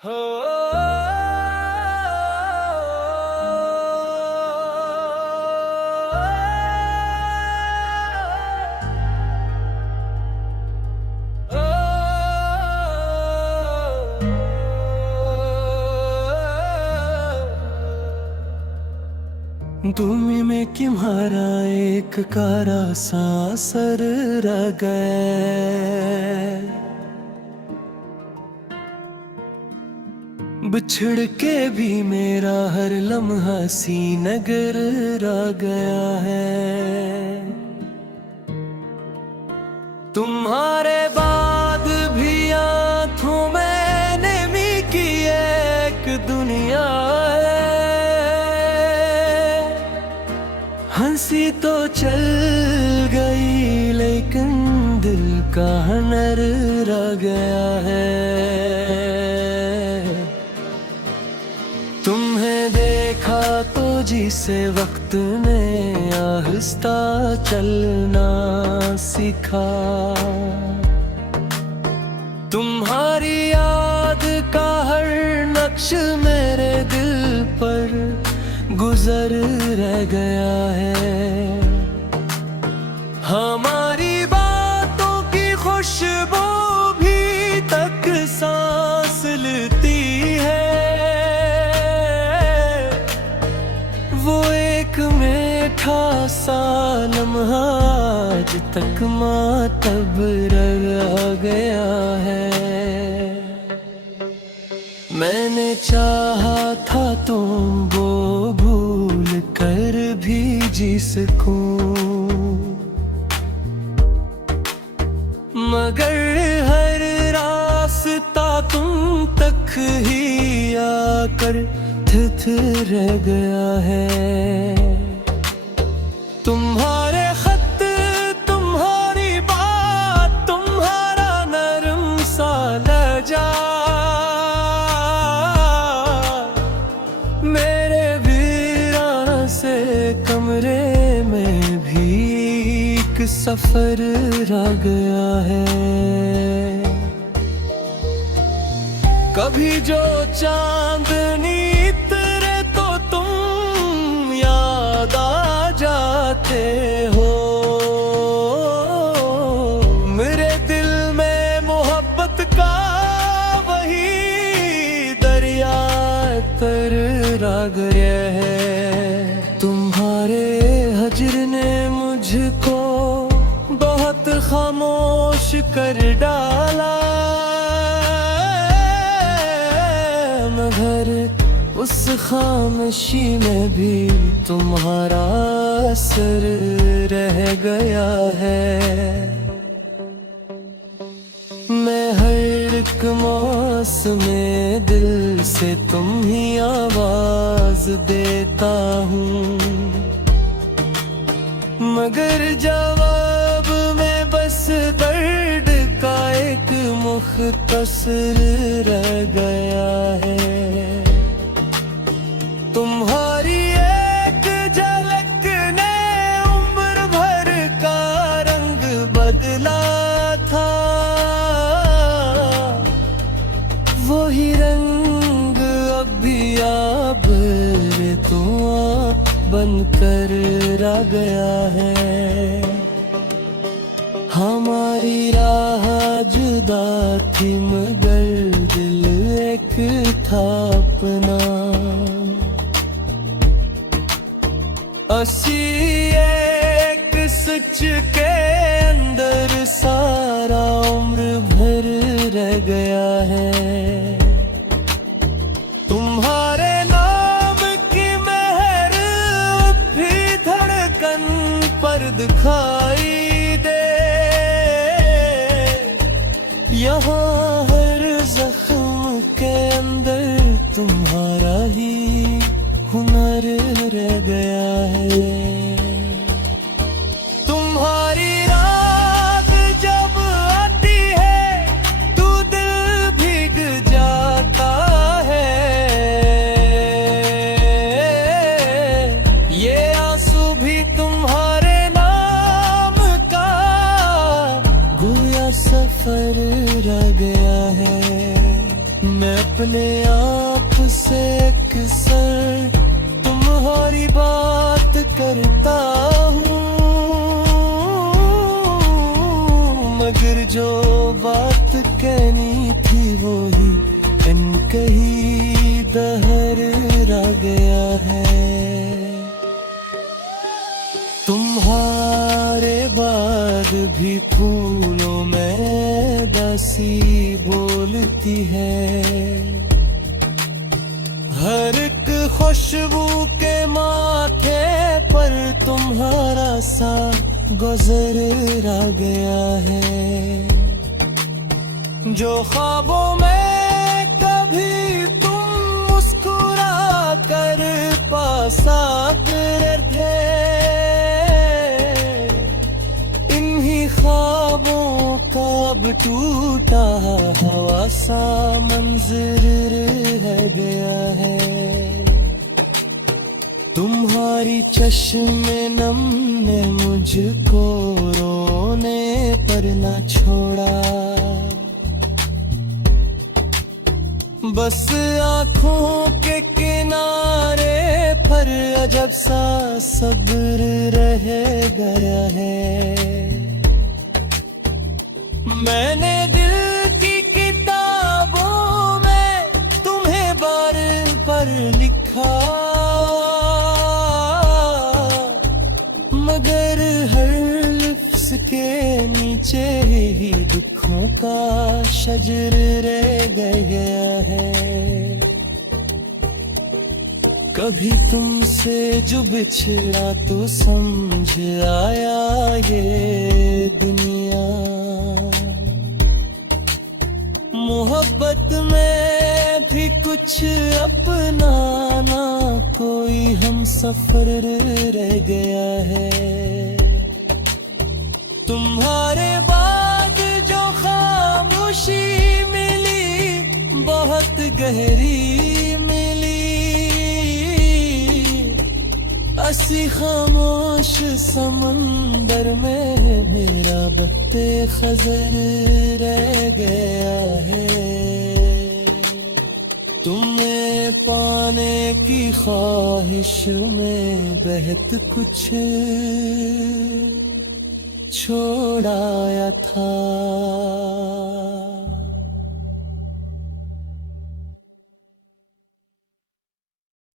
हो तुम्ही में किम्हारा एक कारा सा सर रह गए बिछड़ के भी मेरा हर लम्हा सी नगर रह गया है। तुम्हारे बाद भी आँखों मैंने भी की एक दुनिया है। हंसी तो चल गई लेकिन दिल का हुनर रह गया है। तुम्हें देखा तो जिसे वक्त ने आहिस्ता चलना सीखा। तुम्हारी याद का हर नक्श मेरे दिल पर गुजर रह गया है। हमारी बातों की खुशबू भी तक सांस लेती है। वो एक मीठा सा लम्हा आज तक मातब रह गया है। मैंने चाहा था तुम वो भूल कर भी जी सकूं, मगर हर रास्ता तुम तक ही आकर रह गया है। तुम्हारे खत, तुम्हारी बात, तुम्हारा नरम सा लहजा मेरे वीरान से कमरे में भी एक सफर रह गया है। कभी जो चांदनी जाते हो, मेरे दिल में मोहब्बत का वही दरिया तर रह गया है। तुम्हारे हजर ने मुझको बहुत खामोश कर डाला, मगर उस खामोशी में भी तुम्हारा असर रह गया है। मैं हर एक मौसम में दिल से तुम ही आवाज देता हूँ, मगर जवाब में बस दर्द का एक मुख्तसर रह गया है। तुम्हारी एक झलक ने उम्र भर का रंग बदला था, वही रंग अब भी आप तुआ बनकर रह गया है। हमारी राह जुदा थी मगर दिल एक था अपना। असी एक सच के अंदर सारा उम्र भर रह गया है। तुम्हारे नाम की मेहर भी धड़कन पर दिखाई दे, यहाँ हर जख्म के अंदर तुम्हारा ही हुनर रह गया है। तुम्हारी रात जब आती है तू दिल भीग जा अपने आप से अक्सर तुम्हारी बात करता हूँ, मगर जो बात कहनी थी वो ही कहीं दहरा गया है। तुम्हारे बाद भी फूलों में दासी बोलती है, हर एक खुशबू के माथे पर तुम्हारा सा गुजरा गया है। जो ख्वाबों में कभी तुम मुस्कुरा कर पास आते थे, इन्हीं ख्वाबों का अब टूटा हवा सा मंजर रह गया है। तुम्हारी चश्मे नम ने मुझको रोने पर न छोड़ा, बस आँखों के किनारे पर अजब सा सब्र रह गया है। मैंने दिल की किताबों में तुम्हें बार बार लिखा, मगर हर लफ्ज़ के नीचे ही दुखों का शजर रह गया है। कभी तुमसे जो बिछड़ा तो समझ आया ये दुनिया, मोहब्बत में भी कुछ अपना ना कोई हम सफर रह गया है। तुम्हारे बाद जो खामोशी मिली बहुत गहरी मिली, ऐसी खामोश समंदर में मेरा बहते खजर रह गया है। तुम्हें पाने की ख्वाहिश में बहुत कुछ छोड़ाया था।